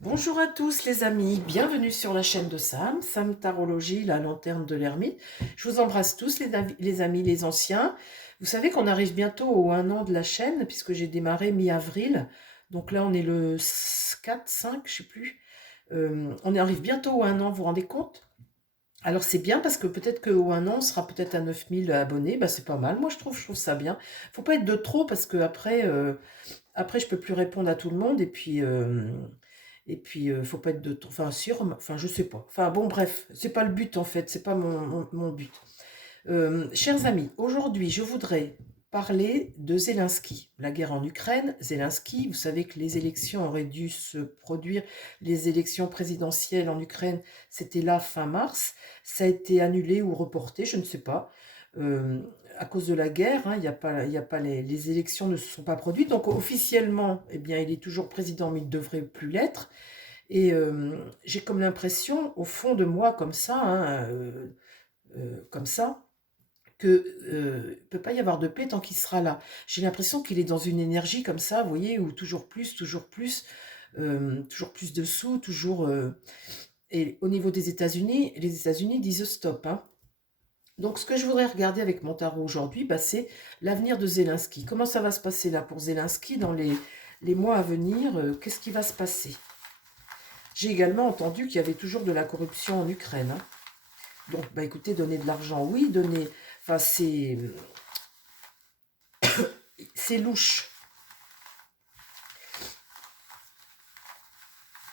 Bonjour à tous les amis, bienvenue sur la chaîne de Sam, Sam Tarologie, la lanterne de l'ermite. Je vous embrasse tous les amis, les anciens. Vous savez qu'on arrive bientôt au 1 an de la chaîne, puisque j'ai démarré mi-avril. Donc là on est le 4, 5, je sais plus. On arrive bientôt au 1 an, vous vous rendez compte? Alors c'est bien parce que peut-être qu'au 1 an on sera peut-être à 9000 abonnés, bah, c'est pas mal, moi je trouve ça bien. Faut pas être de trop parce que après, je peux plus répondre à tout le monde et puis, faut pas être de trop enfin enfin je sais pas. Enfin bon bref, c'est pas le but en fait, c'est pas mon but. Chers amis, aujourd'hui, je voudrais parler de Zelensky. La guerre en Ukraine, Zelensky, vous savez que les élections auraient dû se produire, les élections présidentielles en Ukraine, c'était là fin mars. Ça a été annulé ou reporté, je ne sais pas. Euh, à cause de la guerre, hein, il y a pas les élections ne se sont pas produites. Donc officiellement, eh bien, il est toujours président, mais il ne devrait plus l'être. Et j'ai comme l'impression, au fond de moi, comme ça, hein, comme ça, que peut pas y avoir de paix tant qu'il sera là. J'ai l'impression qu'il est dans une énergie comme ça, vous voyez, où toujours plus de sous, toujours. Et au niveau des États-Unis, les États-Unis disent stop, hein. Donc, ce que je voudrais regarder avec mon tarot aujourd'hui, bah, c'est l'avenir de Zelensky. Comment ça va se passer là pour Zelensky dans les mois à venir? Qu'est-ce qui va se passer? J'ai également entendu qu'il y avait toujours de la corruption en Ukraine, hein. Donc, bah, écoutez, donner de l'argent, oui, donner. Enfin, c'est louche.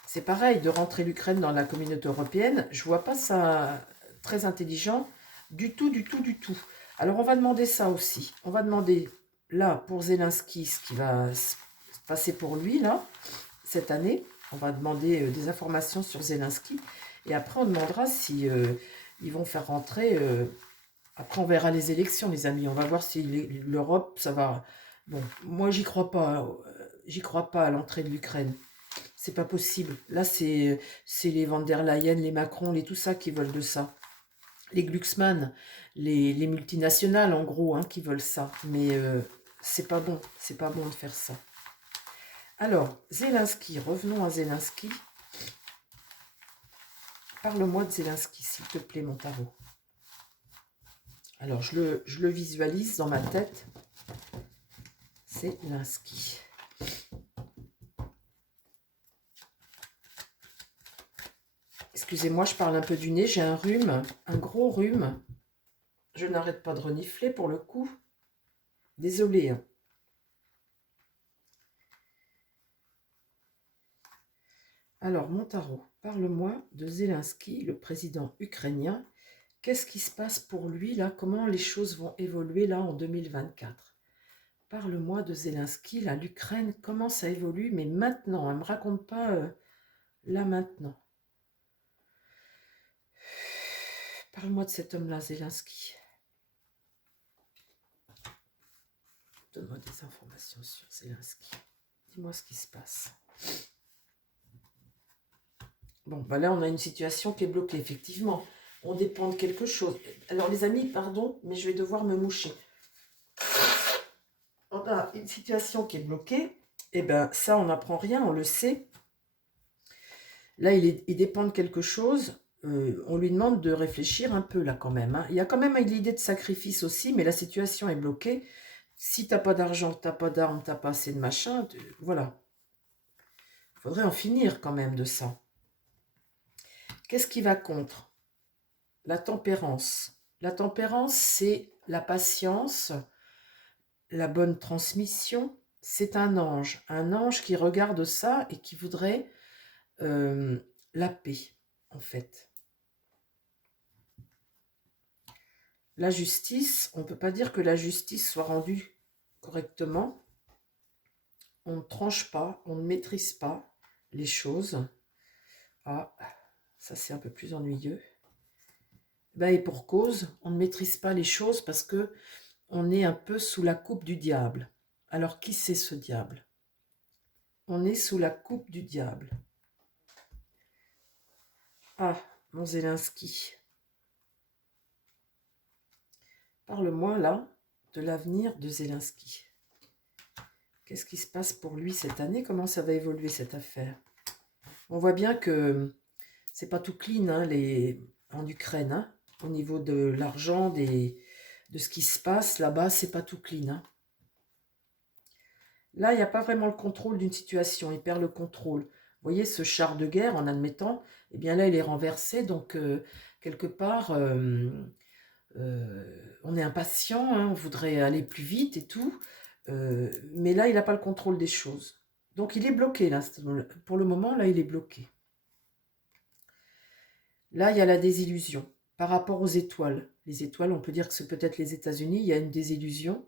C'est pareil, de rentrer l'Ukraine dans la communauté européenne, je vois pas ça très intelligent du tout, du tout, du tout. Alors on va demander ça aussi. On va demander là pour Zelensky ce qui va se passer pour lui là cette année. On va demander des informations sur Zelensky et après on demandera si ils vont faire rentrer. Après on verra les élections, les amis. On va voir si l'Europe ça va. Bon, moi j'y crois pas à l'entrée de l'Ukraine. C'est pas possible. Là, c'est les Van der Leyen, les Macron, les tout ça qui veulent de ça. Les Glucksmann, les multinationales, en gros, hein, qui veulent ça. Mais c'est pas bon. C'est pas bon de faire ça. Alors, Zelensky, revenons à Zelensky. Parle-moi de Zelensky, s'il te plaît, mon tarot. Alors, je le visualise dans ma tête. Zelensky. Excusez-moi, je parle un peu du nez. J'ai un rhume, un gros rhume. Je n'arrête pas de renifler pour le coup. Désolée, hein. Alors, mon tarot, parle-moi de Zelensky, le président ukrainien. Qu'est-ce qui se passe pour lui là? Comment les choses vont évoluer là en 2024? Parle-moi de Zelensky, là, l'Ukraine, comment ça évolue, mais maintenant, elle ne me raconte pas là maintenant. Parle-moi de cet homme-là, Zelensky. Donne-moi des informations sur Zelensky. Dis-moi ce qui se passe. Bon, bah là, on a une situation qui est bloquée, effectivement. On dépend de quelque chose. Alors, les amis, pardon, mais je vais devoir me moucher. On a une situation qui est bloquée. Et bien, ça, on n'apprend rien, on le sait. Là, il dépend de quelque chose. On lui demande de réfléchir un peu, là, quand même, hein. Il y a quand même l'idée de sacrifice aussi, mais la situation est bloquée. Si t'as pas d'argent, t'as pas d'armes, t'as pas assez de machin, voilà. Il faudrait en finir quand même de ça. Qu'est-ce qui va contre? La tempérance. La tempérance, c'est la patience, la bonne transmission. C'est un ange qui regarde ça et qui voudrait la paix, en fait. La justice, on ne peut pas dire que la justice soit rendue correctement. On ne tranche pas, on ne maîtrise pas les choses. Ah, ça c'est un peu plus ennuyeux. Ben, et pour cause, on ne maîtrise pas les choses parce que on est un peu sous la coupe du diable. Alors qui c'est ce diable? On est sous la coupe du diable. Ah, mon Zelensky. Parle-moi là de l'avenir de Zelensky. Qu'est-ce qui se passe pour lui cette année? Comment ça va évoluer cette affaire? On voit bien que c'est pas tout clean hein, en Ukraine, hein, au niveau de l'argent, de ce qui se passe là-bas, c'est pas tout clean. Hein. Là, il n'y a pas vraiment le contrôle d'une situation, il perd le contrôle. Vous voyez, ce char de guerre, en admettant, eh bien là, il est renversé, donc quelque part, on est impatient, hein, on voudrait aller plus vite et tout, mais là, il n'a pas le contrôle des choses. Donc, il est bloqué, là, pour le moment, là, il est bloqué. Là, il y a la désillusion par rapport aux étoiles. Les étoiles, on peut dire que c'est peut-être les États-Unis, il y a une désillusion.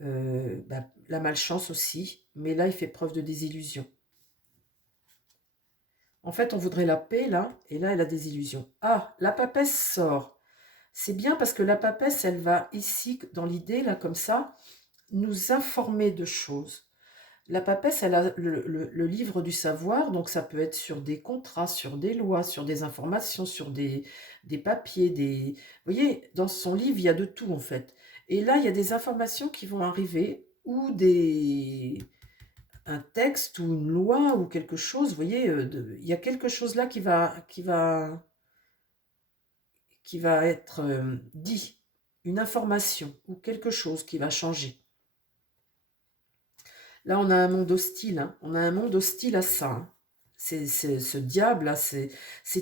La malchance aussi, mais là, il fait preuve de désillusion. En fait, on voudrait la paix, là, et là, elle a désillusion. Ah, la papesse sort. C'est bien parce que la papesse, elle va ici, dans l'idée, là, comme ça, nous informer de choses. La papesse, elle a le livre du savoir, donc ça peut être sur des contrats, sur des lois, sur des informations, sur des papiers, des... Vous voyez, dans son livre, il y a de tout, en fait. Et là, il y a des informations qui vont arriver, ou un texte, ou une loi, ou quelque chose, vous voyez, il y a quelque chose là qui va être dit, une information, ou quelque chose qui va changer. Là, on a un monde hostile. Hein. On a un monde hostile à ça. Hein. Ce diable, là, c'est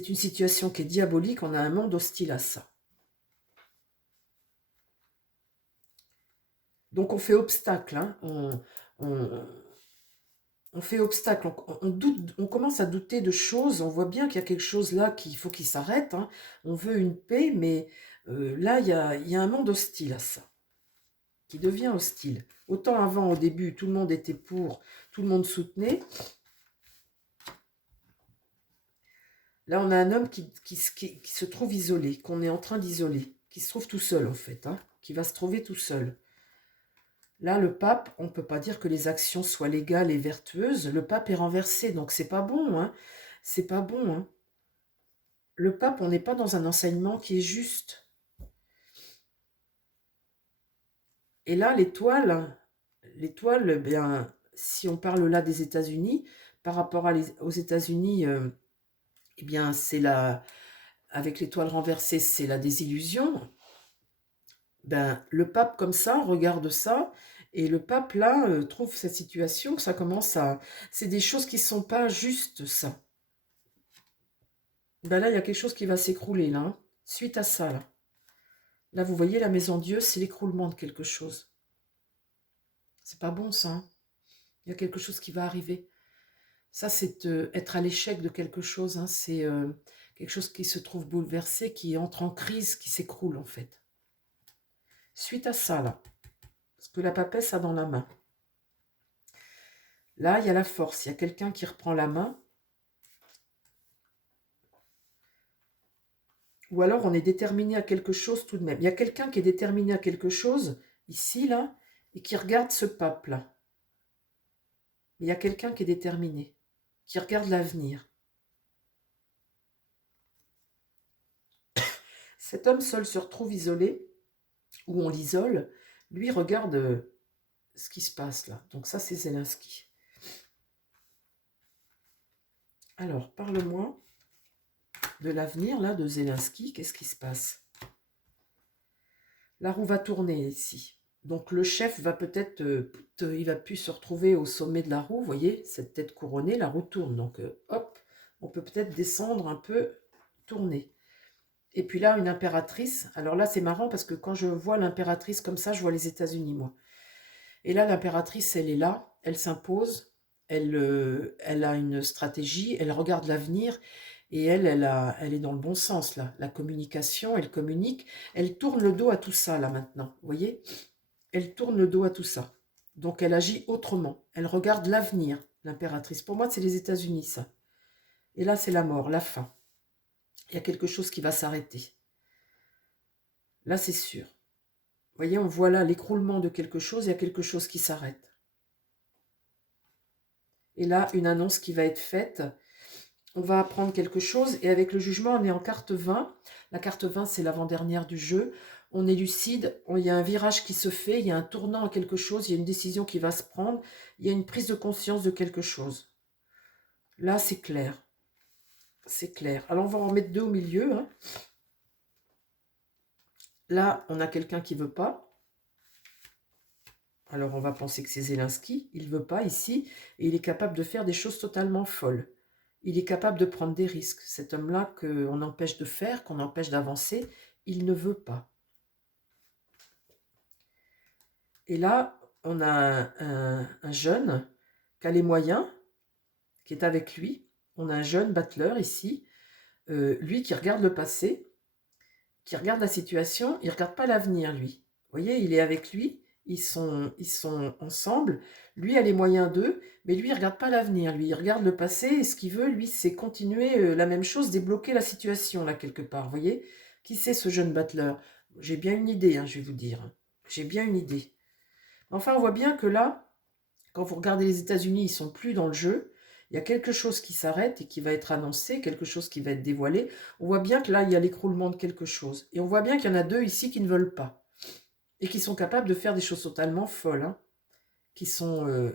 une situation qui est diabolique. On a un monde hostile à ça. Donc, on fait obstacle. Hein. On fait obstacle. Doute, on commence à douter de choses. On voit bien qu'il y a quelque chose là qu'il faut qu'il s'arrête. Hein. On veut une paix, mais là, il y a un monde hostile à ça, qui devient hostile. Autant avant, au début, tout le monde était pour, tout le monde soutenait. Là, on a un homme qui se trouve isolé, qu'on est en train d'isoler, qui se trouve tout seul en fait, hein, qui va se trouver tout seul. Là, le pape, on ne peut pas dire que les actions soient légales et vertueuses. Le pape est renversé, donc c'est pas bon, hein. C'est pas bon, hein. Le pape, on n'est pas dans un enseignement qui est juste. Et là, l'étoile, bien, si on parle là des États-Unis, par rapport aux États-Unis, eh bien, avec l'étoile renversée, c'est la désillusion. Ben, le pape comme ça regarde ça et le pape là trouve cette situation que ça commence à... C'est des choses qui ne sont pas justes ça. Ben là il y a quelque chose qui va s'écrouler là, hein, suite à ça là. Là vous voyez la maison Dieu c'est l'écroulement de quelque chose. C'est pas bon ça. Hein. Il y a quelque chose qui va arriver. Ça c'est être à l'échec de quelque chose. Hein. C'est quelque chose qui se trouve bouleversé, qui entre en crise, qui s'écroule en fait. Suite à ça là. Ce que la papesse a dans la main. Là, il y a la force. Il y a quelqu'un qui reprend la main. Ou alors, on est déterminé à quelque chose tout de même. Il y a quelqu'un qui est déterminé à quelque chose, ici, là, et qui regarde ce pape-là. Il y a quelqu'un qui est déterminé, qui regarde l'avenir. Cet homme seul se retrouve isolé, ou on l'isole. Lui regarde ce qui se passe là. Donc ça, c'est Zelensky. Alors, parle-moi de l'avenir là de Zelensky. Qu'est-ce qui se passe? La roue va tourner ici. Donc le chef va peut-être, il va plus se retrouver au sommet de la roue, vous voyez, cette tête couronnée, la roue tourne. Donc hop, on peut peut-être descendre un peu, tourner. Et puis là, une impératrice. Alors là, c'est marrant parce que quand je vois l'impératrice comme ça, je vois les États-Unis, moi. Et là, l'impératrice, elle est là, elle s'impose, elle a une stratégie, elle regarde l'avenir et elle est dans le bon sens, là. La communication, elle communique, elle tourne le dos à tout ça, là, maintenant. Vous voyez? Elle tourne le dos à tout ça. Donc, elle agit autrement. Elle regarde l'avenir, l'impératrice. Pour moi, c'est les États-Unis, ça. Et là, c'est la mort, la fin. Il y a quelque chose qui va s'arrêter. Là, c'est sûr. Vous voyez, on voit là l'écroulement de quelque chose, il y a quelque chose qui s'arrête. Et là, une annonce qui va être faite. On va apprendre quelque chose et avec le jugement, on est en carte 20. La carte 20, c'est l'avant-dernière du jeu. On est lucide, il y a un virage qui se fait, il y a un tournant à quelque chose, il y a une décision qui va se prendre, il y a une prise de conscience de quelque chose. Là, c'est clair. c'est clair. Alors, on va en remettre deux au milieu. Hein. Là, on a quelqu'un qui ne veut pas. Alors, on va penser que c'est Zelensky. Il ne veut pas ici. Et il est capable de faire des choses totalement folles. Il est capable de prendre des risques. Cet homme-là qu'on empêche de faire, qu'on empêche d'avancer, il ne veut pas. Et là, on a un jeune qui a les moyens, qui est avec lui. On a un jeune battleur ici, lui qui regarde le passé, qui regarde la situation, il ne regarde pas l'avenir, lui. Vous voyez, il est avec lui, ils sont ensemble, lui a les moyens d'eux, mais lui, il ne regarde pas l'avenir, lui, il regarde le passé, et ce qu'il veut, lui, c'est continuer la même chose, débloquer la situation, là, quelque part, vous voyez. Qui c'est, ce jeune battleur? J'ai bien une idée, hein, je vais vous dire. J'ai bien une idée. Enfin, on voit bien que là, quand vous regardez les États-Unis, ils ne sont plus dans le jeu. Il y a quelque chose qui s'arrête et qui va être annoncé, quelque chose qui va être dévoilé. On voit bien que là, il y a l'écroulement de quelque chose. Et on voit bien qu'il y en a deux ici qui ne veulent pas. Et qui sont capables de faire des choses totalement folles. Hein, qui sont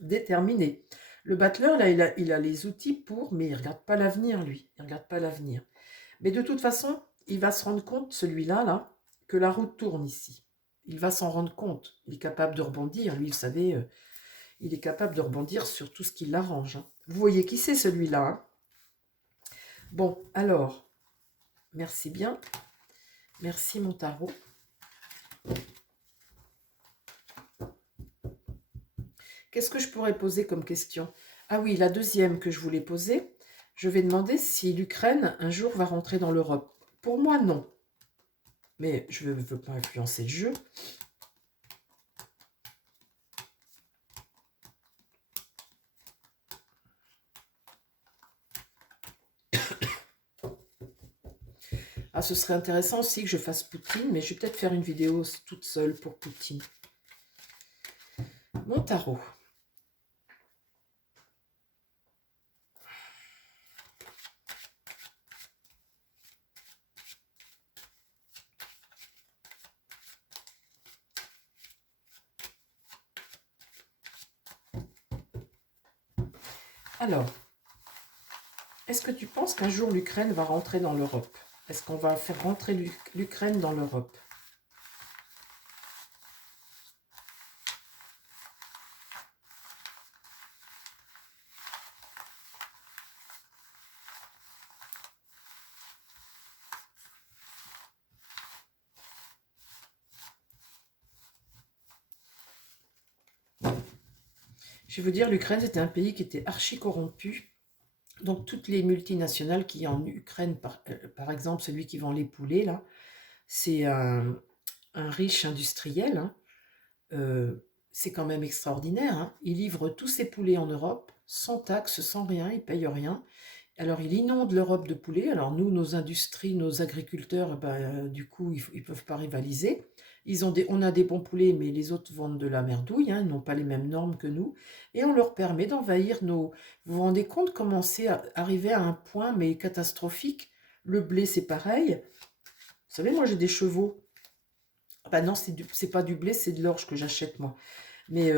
déterminés. Le battleur, là, il a les outils pour, mais il ne regarde pas l'avenir, lui. Il ne regarde pas l'avenir. Mais de toute façon, il va se rendre compte, celui-là, là, que la roue tourne ici. Il va s'en rendre compte. Il est capable de rebondir. Lui, vous savez, il est capable de rebondir sur tout ce qui l'arrange. Hein. Vous voyez qui c'est, celui-là. Hein. Bon, alors, merci bien. Merci, mon tarot. Qu'est-ce que je pourrais poser comme question? Ah oui, la deuxième que je voulais poser, je vais demander si l'Ukraine, un jour, va rentrer dans l'Europe. Pour moi, non. Mais je ne veux pas influencer le jeu. Ah, ce serait intéressant aussi que je fasse Poutine, mais je vais peut-être faire une vidéo toute seule pour Poutine. Mon tarot. Alors, est-ce que tu penses qu'un jour l'Ukraine va rentrer dans l'Europe? Est-ce qu'on va faire rentrer l'Ukraine dans l'Europe? Je vais vous dire, l'Ukraine, c'était un pays qui était archi corrompu. Donc, toutes les multinationales qui en Ukraine, par exemple, celui qui vend les poulets, là, c'est un riche industriel. Hein. C'est quand même extraordinaire. Hein. Il livre tous ses poulets en Europe, sans taxes, sans rien, il ne paye rien. Alors, il inonde l'Europe de poulets. Alors, nous, nos industries, nos agriculteurs, du coup, ils ne peuvent pas rivaliser. On a des bons poulets, mais les autres vendent de la merdouille. Hein, ils n'ont pas les mêmes normes que nous. Et on leur permet d'envahir nos... Vous vous rendez compte comment c'est arrivé à un point, mais catastrophique? Le blé, c'est pareil. Vous savez, moi, j'ai des chevaux. Ben non, c'est pas du blé, c'est de l'orge que j'achète, moi. Mais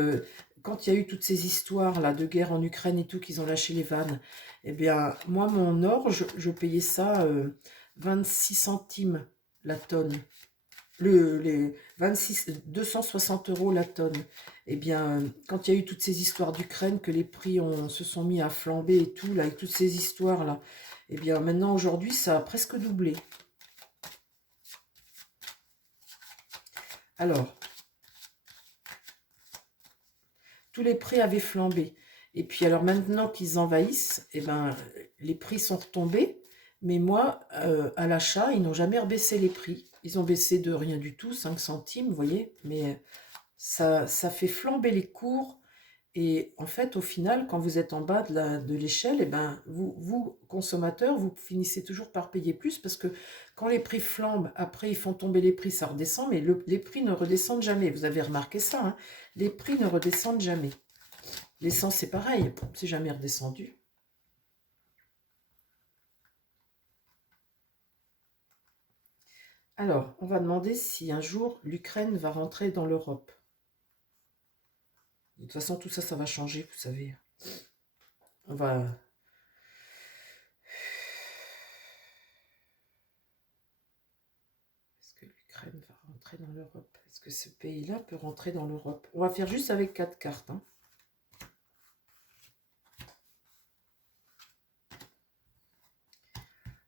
quand il y a eu toutes ces histoires là de guerre en Ukraine et tout, qu'ils ont lâché les vannes, eh bien, moi, mon orge, je payais ça 26 centimes la tonne. Les 260 € la tonne. Eh bien, quand il y a eu toutes ces histoires d'Ukraine, que les prix se sont mis à flamber et tout, là, avec toutes ces histoires-là, eh bien, maintenant, aujourd'hui, ça a presque doublé. Alors, tous les prix avaient flambé. Et puis alors maintenant qu'ils envahissent, eh ben, les prix sont retombés. Mais moi, à l'achat, ils n'ont jamais rebaissé les prix. Ils ont baissé de rien du tout, 5 centimes, vous voyez. Mais ça fait flamber les cours. Et en fait, au final, quand vous êtes en bas de l'échelle, eh ben, vous, consommateurs, vous finissez toujours par payer plus parce que quand les prix flambent, après ils font tomber les prix, ça redescend, mais les prix ne redescendent jamais. Vous avez remarqué ça, hein? Les prix ne redescendent jamais. L'essence, c'est pareil, c'est jamais redescendu. Alors, on va demander si un jour l'Ukraine va rentrer dans l'Europe. De toute façon, tout ça, ça va changer, vous savez. On va... rentrer dans l'Europe? Est-ce que ce pays-là peut rentrer dans l'Europe? On va faire juste avec 4 cartes. Hein.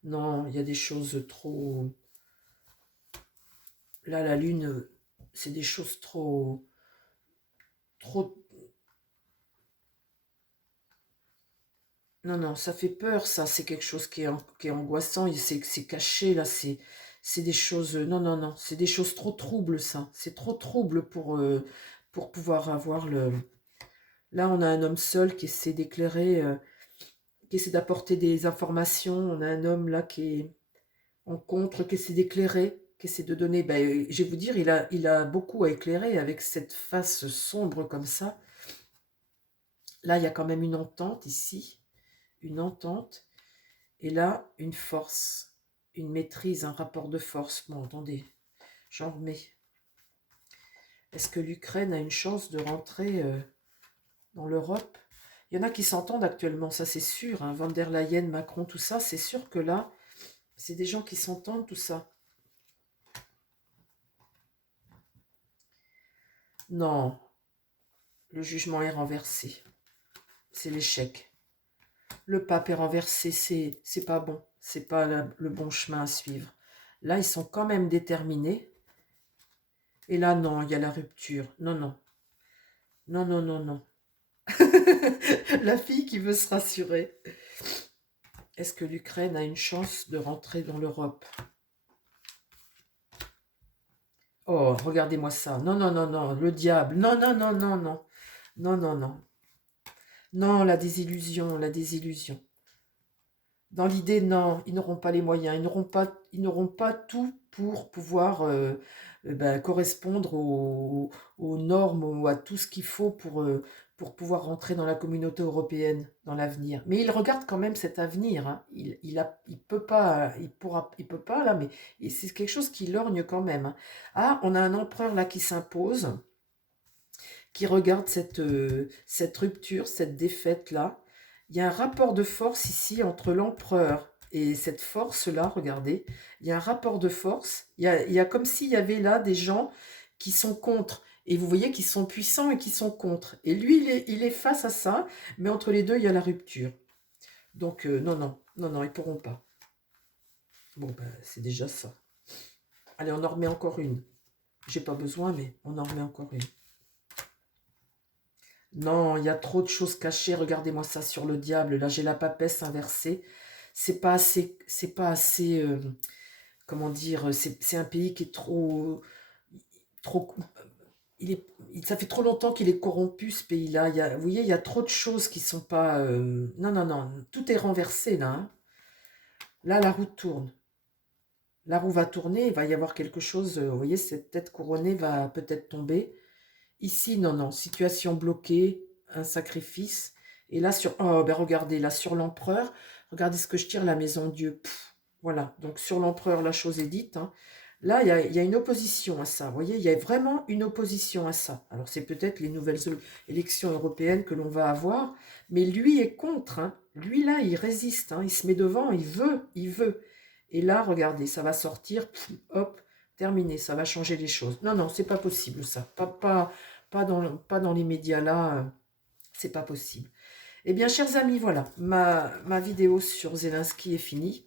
Non, il y a des choses trop... Là, la Lune, c'est des choses trop... Trop... Non, non, ça fait peur, ça. C'est quelque chose qui est angoissant. C'est caché, là. C'est des choses... Non, non, non. C'est des choses trop troubles, ça. C'est trop trouble pour pouvoir avoir le... Là, on a un homme seul qui essaie d'éclairer, qui essaie d'apporter des informations. On a un homme, là, qui est en contre, qui essaie d'éclairer, qui essaie de donner... Ben, je vais vous dire, il a beaucoup à éclairer avec cette face sombre comme ça. Là, il y a quand même une entente ici. Une entente. Et là, une force, une maîtrise, un rapport de force. Bon, attendez, j'en remets. Est-ce que l'Ukraine a une chance de rentrer dans l'Europe? Il y en a qui s'entendent actuellement, ça c'est sûr. Hein, Van der Leyen, Macron, tout ça, c'est sûr que là, c'est des gens qui s'entendent, tout ça. Non, le jugement est renversé. C'est l'échec. Le pape est renversé, c'est pas bon. C'est pas le bon chemin à suivre. Là, ils sont quand même déterminés. Et là, non, il y a la rupture. Non, non. Non, non, non, non. La fille qui veut se rassurer. Est-ce que l'Ukraine a une chance de rentrer dans l'Europe? Oh, regardez-moi ça. Non, non, non, non. Le diable. Non, non, non, non, non. Non, non, non. Non, la désillusion, la désillusion. Dans l'idée, non, ils n'auront pas les moyens, ils n'auront pas tout pour pouvoir ben, correspondre aux normes ou à tout ce qu'il faut pour pouvoir rentrer dans la communauté européenne dans l'avenir. Mais il regarde quand même cet avenir. Hein. Il peut pas, il peut pas là, mais c'est quelque chose qui lorgne quand même. Hein. Ah, on a un empereur là qui s'impose, qui regarde cette rupture, cette défaite là. Il y a un rapport de force ici entre l'empereur et cette force-là, regardez. Il y a un rapport de force. Il y a comme s'il y avait là des gens qui sont contre. Et vous voyez qu'ils sont puissants et qui sont contre. Et lui, il est face à ça, mais entre les deux, il y a la rupture. Donc, non, non, non, non, ils ne pourront pas. Bon, ben, c'est déjà ça. Allez, on en remet encore une. J'ai pas besoin, mais on en remet encore une. Non, il y a trop de choses cachées. Regardez-moi ça sur le diable. Là, j'ai la papesse inversée. C'est pas assez, comment dire, c'est un pays qui est trop, ça fait trop longtemps qu'il est corrompu, ce pays-là. Vous voyez, il y a trop de choses qui sont pas, non, non, non, tout est renversé, là. Hein. Là, la roue tourne. La roue va tourner, il va y avoir quelque chose, vous voyez, cette tête couronnée va peut-être tomber. Ici, non, non, situation bloquée, un sacrifice. Et là, oh, ben regardez, là, sur l'empereur, regardez ce que je tire, la maison Dieu. Pff, voilà, donc sur l'empereur, la chose est dite. Hein. Là, il y a une opposition à ça. Vous voyez, il y a vraiment une opposition à ça. Alors, c'est peut-être les nouvelles élections européennes que l'on va avoir, mais lui est contre. Hein. Lui, là, il résiste. Hein. Il se met devant, il veut, il veut. Et là, regardez, ça va sortir, pff, hop, terminé, ça va changer les choses. Non, non, c'est pas possible, ça. Pas dans les médias là, c'est pas possible. Eh bien, chers amis, voilà, ma vidéo sur Zelensky est finie.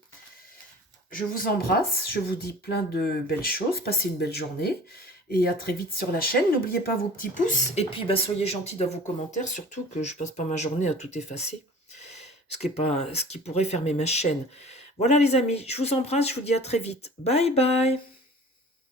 Je vous embrasse, je vous dis plein de belles choses, passez une belle journée et à très vite sur la chaîne. N'oubliez pas vos petits pouces et puis bah, soyez gentils dans vos commentaires, surtout que je passe pas ma journée à tout effacer, ce qui pourrait fermer ma chaîne. Voilà les amis, je vous embrasse, je vous dis à très vite. Bye bye.